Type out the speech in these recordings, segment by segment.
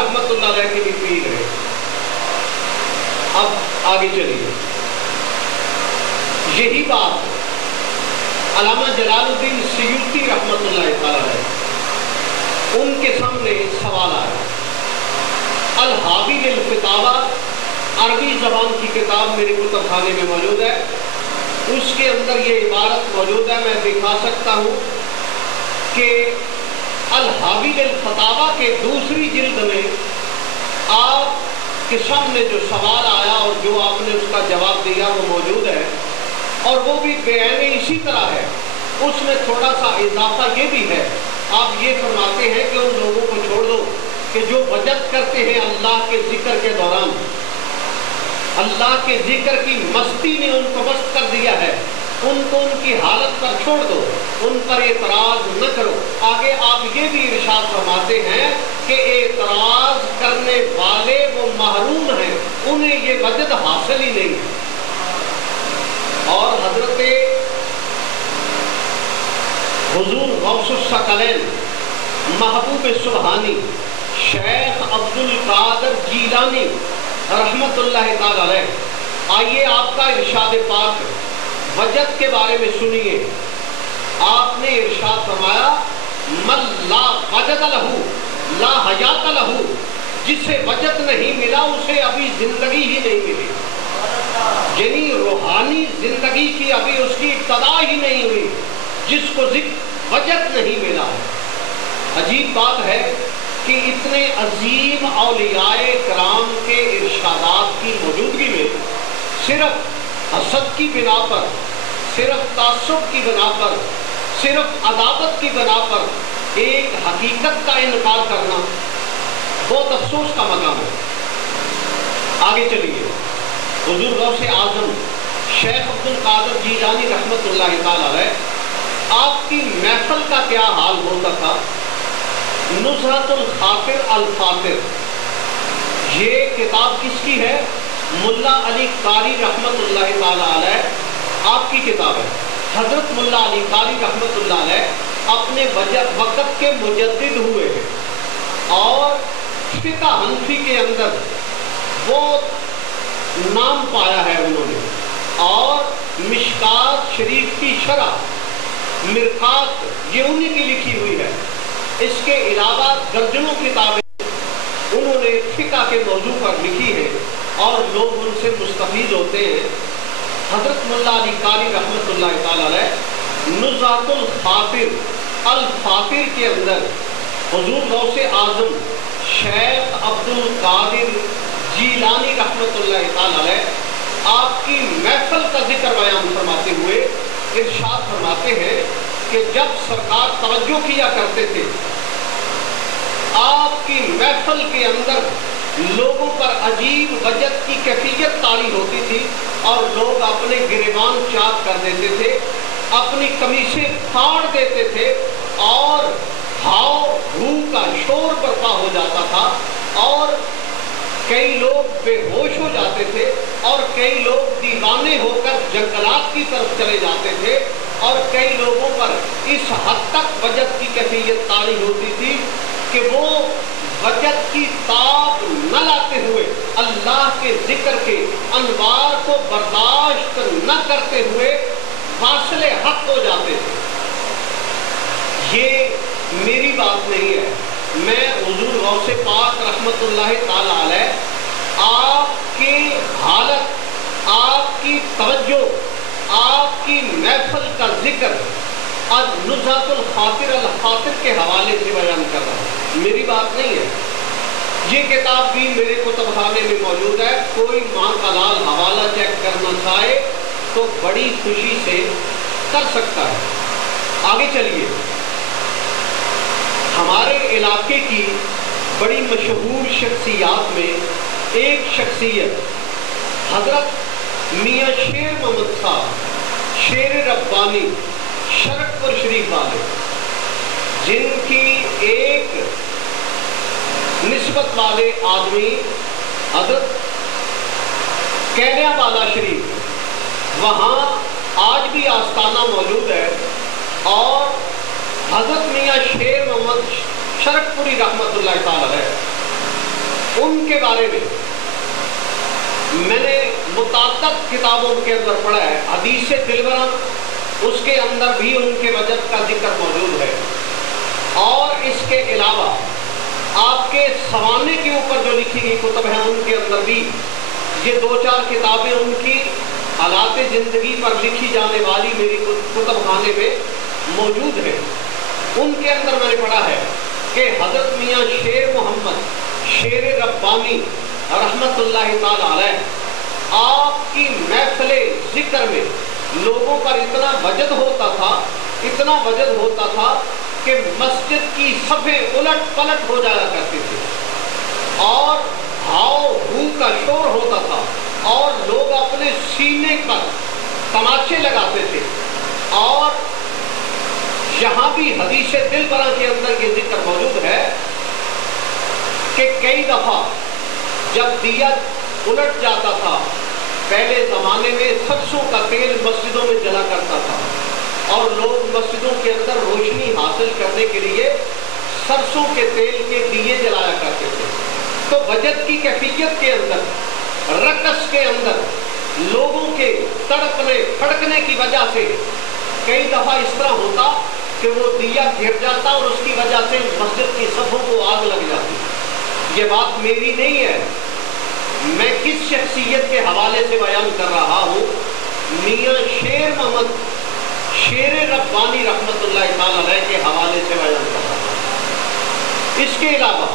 رحمت اللہ علیہ کے بھی پیر ہیں۔ اب آگے چلیے، یہی بات علامہ جلال الدین سیوطی رحمت اللہ تعالیٰ علیہ، ان کے سامنے سوال آیا۔ الحاوی للفتاوی عربی زبان کی کتاب میرے کتب خانے میں موجود ہے، اس کے اندر یہ عبارت موجود ہے، میں دکھا سکتا ہوں کہ الحاوی للفتاوی کے دوسری جلد میں آپ کے سامنے جو سوال آیا اور جو آپ نے اس کا جواب دیا وہ موجود ہے، اور وہ بھی بعین اسی طرح ہے۔ اس میں تھوڑا سا اضافہ یہ بھی ہے، آپ یہ فرماتے ہیں کہ ان لوگوں کو چھوڑ دو کہ جو وجد کرتے ہیں اللہ کے ذکر کے دوران، اللہ کے ذکر کی مستی نے ان کو مست کر دیا ہے، ان کو ان کی حالت پر چھوڑ دو، ان پر اعتراض نہ کرو۔ آگے آپ یہ بھی ارشاد فرماتے ہیں کہ اعتراض کرنے والے وہ محروم ہیں، انہیں یہ وجد حاصل ہی نہیں ہے۔ اور حضرت حضور غوث الثقلین محبوب سبحانی شیخ عبد القادر جیلانی رحمت اللہ تعالی علیہ، آئیے آپ کا ارشاد پاک وجد کے بارے میں سنیے۔ آپ نے ارشاد فرمایا من لا وجد لہو لا حیات لہو، جسے وجد نہیں ملا اسے ابھی زندگی ہی نہیں ملی، یعنی روحانی زندگی کی ابھی اس کی ابتدا ہی نہیں ہوئی جس کو وجد نہیں ملا۔ عجیب بات ہے کہ اتنے عظیم اولیاء کرام کے ارشادات کی موجودگی میں صرف حسد کی بنا پر، صرف تعصب کی بنا پر، صرف عداوت کی بنا پر ایک حقیقت کا انکار کرنا بہت افسوس کا مقام ہے۔ آگے چلیے، حضور غوث اعظم شیخ عبد القادر جیلانی رحمت اللہ تعالی علیہ، آپ کی محفل کا کیا حال ہوتا تھا؟ نزہۃ الخاطر الفاطر، یہ کتاب کس کی ہے؟ ملا علی قاری رحمت اللہ تعالی علیہ، آپ کی کتاب ہے۔ حضرت ملا علی قاری رحمت اللہ علیہ اپنے وقت کے مجدد ہوئے ہیں، اور فقہ حنفی کے اندر بہت نام پایا ہے انہوں نے، اور مشکات شریف کی شرح مرقات یہ انہی کی لکھی ہوئی ہے۔ اس کے علاوہ درجنوں کتابیں انہوں نے فقہ کے موضوع پر لکھی ہے اور لوگ ان سے مستفید ہوتے ہیں۔ حضرت ملا علی قاری رحمت اللہ تعالی علیہ نزہۃ الخاطر الفاطر کے اندر حضور غوث اعظم شیخ عبد القادر جیلانی رحمت اللہ تعالی علیہ آپ کی محفل کا ذکر بیان فرماتے ہوئے ارشاد فرماتے ہیں کہ جب سرکار توجہ کیا کرتے تھے، آپ کی محفل کے اندر لوگوں پر عجیب وجد کی کیفیت طاری ہوتی تھی، اور لوگ اپنے گریبان چاک کر دیتے تھے، اپنی قمیصیں پھاڑ دیتے تھے، اور ہاؤ ہو کا شور برپا ہو جاتا تھا، اور کئی لوگ بے ہوش ہو جاتے تھے، اور کئی لوگ دیوانے ہو کر جنگلات کی طرف چلے جاتے تھے، اور کئی لوگوں پر اس حد تک وجد کی کیفیت طاری ہوتی تھی کہ وہ وجد کی تاب نہ لاتے ہوئے اللہ کے ذکر کے انوار کو برداشت نہ کرتے ہوئے فاصل حق ہو جاتے تھے۔ یہ میری بات نہیں ہے، میں حضور غوث پاک رحمت اللہ تعالی علیہ آپ کی حالت، آپ کی توجہ، آپ کی محفل کا ذکر آج نزہۃ الخاطر الفاطر کے حوالے سے بیان کر رہا ہوں، میری بات نہیں ہے۔ یہ کتاب بھی میرے کتب خانے میں موجود ہے، کوئی ماں کا لال حوالہ چیک کرنا چاہے تو بڑی خوشی سے کر سکتا ہے۔ آگے چلیے، ہمارے علاقے کی بڑی مشہور شخصیات میں ایک شخصیت حضرت میاں شیر محمد صاحب شیر ربانی شرک پور شریف والے، جن کی ایک نسبت والے آدمی حضرت کیریا والا شریف، وہاں آج بھی آستانہ موجود ہے، اور حضرت میاں شیر محمد شرک پوری رحمت اللہ تعالی علیہ ان کے بارے میں میں نے متعدد کتابوں کے اندر پڑھا ہے. حدیث دلبرہ اس کے اندر بھی ان کے وجد کا ذکر موجود ہے. اور اس کے علاوہ آپ کے سوانح کے اوپر جو لکھی گئی کتب ہیں ان کے اندر بھی یہ 2-4 کتابیں ان کی حالات زندگی پر لکھی جانے والی میری کتب خانے میں موجود ہیں. ان کے اندر میں نے پڑھا ہے کہ حضرت میاں شیر محمد شیر ربانی رحمت اللہ تعالی علیہ آپ کی محفل ذکر میں لوگوں پر اتنا وجد ہوتا تھا کہ مسجد کی صفیں الٹ پلٹ ہو جایا کرتے تھے اور ہاؤ ہو کا شور ہوتا تھا اور لوگ اپنے سینے پر تماچے لگاتے تھے. اور یہاں بھی حدیث دلبرہ کے اندر یہ ذکر موجود ہے کہ کئی دفعہ جب دیا الٹ جاتا تھا، پہلے زمانے میں سرسوں کا تیل مسجدوں میں جلا کرتا تھا اور لوگ مسجدوں کے اندر روشنی حاصل کرنے کے لیے سرسوں کے تیل کے دیے جلایا کرتے تھے. تو وجد کی کیفیت کے اندر، رقص کے اندر لوگوں کے تڑپنے پھڑکنے کی وجہ سے کئی دفعہ اس طرح ہوتا کہ وہ دیا گر جاتا اور اس کی وجہ سے مسجد کی صفوں کو آگ لگ جاتی. یہ بات میری نہیں ہے، میں کس شخصیت کے حوالے سے بیان کر رہا ہوں؟ میاں شیر محمد شیر ربانی رحمت اللہ تعالی علیہ کے حوالے سے بیان کر رہا ہوں. اس کے علاوہ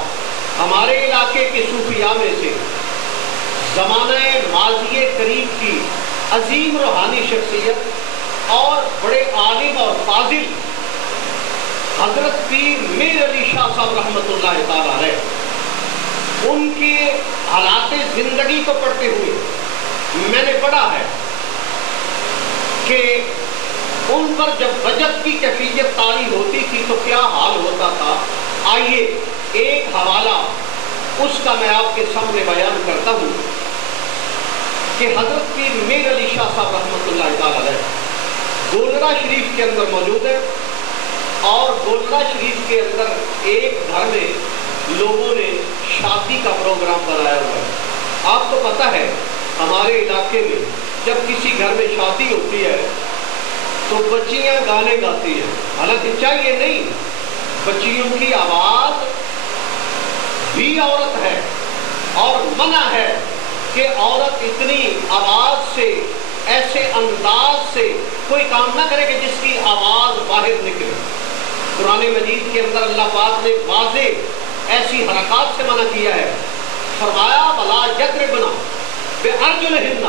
ہمارے علاقے کے صوفیاء میں سے زمانہ ماضی قریب کی عظیم روحانی شخصیت اور بڑے عالم اور فاضل حضرت پیر میر علی شاہ صاحب رحمت اللہ تعالی علیہ، ان کے حالات زندگی کو پڑھتے ہوئے میں نے پڑھا ہے کہ ان پر جب وجد کی کیفیت طاری ہوتی تھی تو کیا حال ہوتا تھا. آئیے ایک حوالہ اس کا میں آپ کے سامنے بیان کرتا ہوں کہ حضرت پیر میر علی شاہ صاحب رحمت اللہ تعالی علیہ گولڑا شریف کے اندر موجود ہے. اور گولڑا شریف کے اندر ایک گھر میں لوگوں نے شادی کا پروگرام بنایا ہوا ہے. آپ کو پتہ ہے ہمارے علاقے میں جب کسی گھر میں شادی ہوتی ہے تو بچیاں گانے گاتی ہیں. حالانکہ چاہیے نہیں، بچیوں کی آواز بھی عورت ہے اور منع ہے کہ عورت اتنی آواز سے ایسے انداز سے کوئی کام نہ کرے کہ جس کی آواز باہر نکلے. قرآن مجید کے اندر اللہ پاک نے واضح ایسی حرکات سے منع کیا ہے. فرمایا وَلَا يَضْرِبْنَ بِأَرْجُلِهِنَّ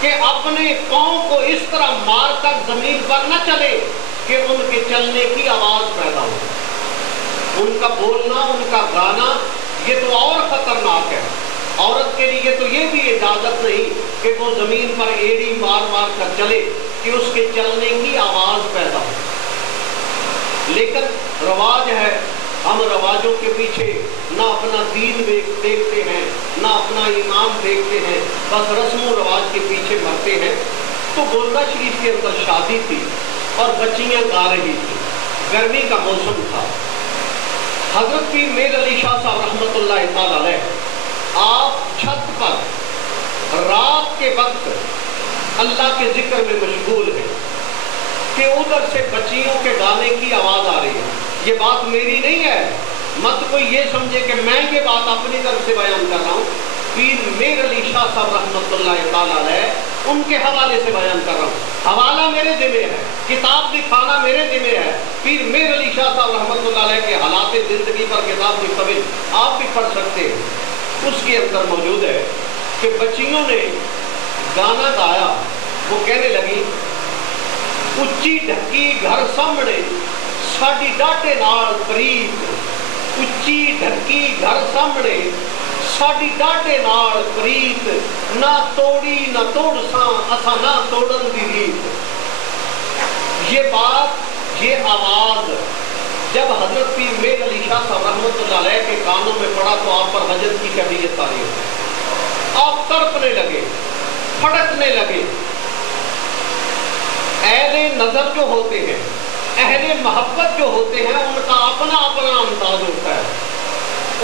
کہ اپنے پاؤں کو اس طرح مار کر زمین پر نہ چلے کہ ان کے چلنے کی آواز پیدا ہو. ان کا بولنا، ان کا گانا یہ تو اور خطرناک ہے. عورت کے لیے تو یہ بھی اجازت نہیں کہ وہ زمین پر ایڑی مار مار کر چلے کہ اس کے چلنے کی آواز پیدا ہو. لیکن رواج ہے، ہم رواجوں کے پیچھے نہ اپنا دین دیکھتے ہیں نہ اپنا ایمان دیکھتے ہیں، بس رسم و رواج کے پیچھے مرتے ہیں. تو گولڑا شریف کے اندر شادی تھی اور بچیاں گا رہی تھی، گرمی کا موسم تھا. حضرت پیر میر علی شاہ صاحب رحمت اللہ تعالی علیہ آپ چھت پر رات کے وقت اللہ کے ذکر میں مشغول ہیں کہ ادھر سے بچیوں کے گانے کی آواز آ رہی ہے. یہ بات میری نہیں ہے، مت کوئی یہ سمجھے کہ میں یہ بات اپنی طرف سے بیان کر رہا ہوں. پیر میر علی شاہ صاحب رحمت اللہ تعالی علیہ ان کے حوالے سے بیان کر رہا ہوں. حوالہ میرے ذمہ ہے، کتاب دکھانا میرے ذمہ ہے. پیر میر علی شاہ صاحب رحمت اللہ علیہ کے حالات زندگی پر کتاب مشتمل آپ بھی پڑھ سکتے ہیں. اس کے اندر موجود ہے کہ بچیوں نے گانا گایا. وہ کہنے لگی اچھی ڈھکی گھر سامنے ساڈی ڈاٹے نال پریت، اچھی ڈھکی گھر سامنے ساڈی ڈاٹے نال پریت، نہ توڑی نہ توڑ ساں اسا نہ توڑن دی ریت. یہ بات، یہ آواز جب حضرت پیر میر علی شاہ صاحب رحمۃ اللہ علیہ کے کانوں میں پڑا تو آپ پر وجد کی کیفیت طاری ہوئی. آپ تڑپنے لگے، پھڑکنے لگے. اہل نظر جو ہوتے ہیں، اہل محبت جو ہوتے ہیں، ان کا اپنا اپنا انداز ہوتا ہے.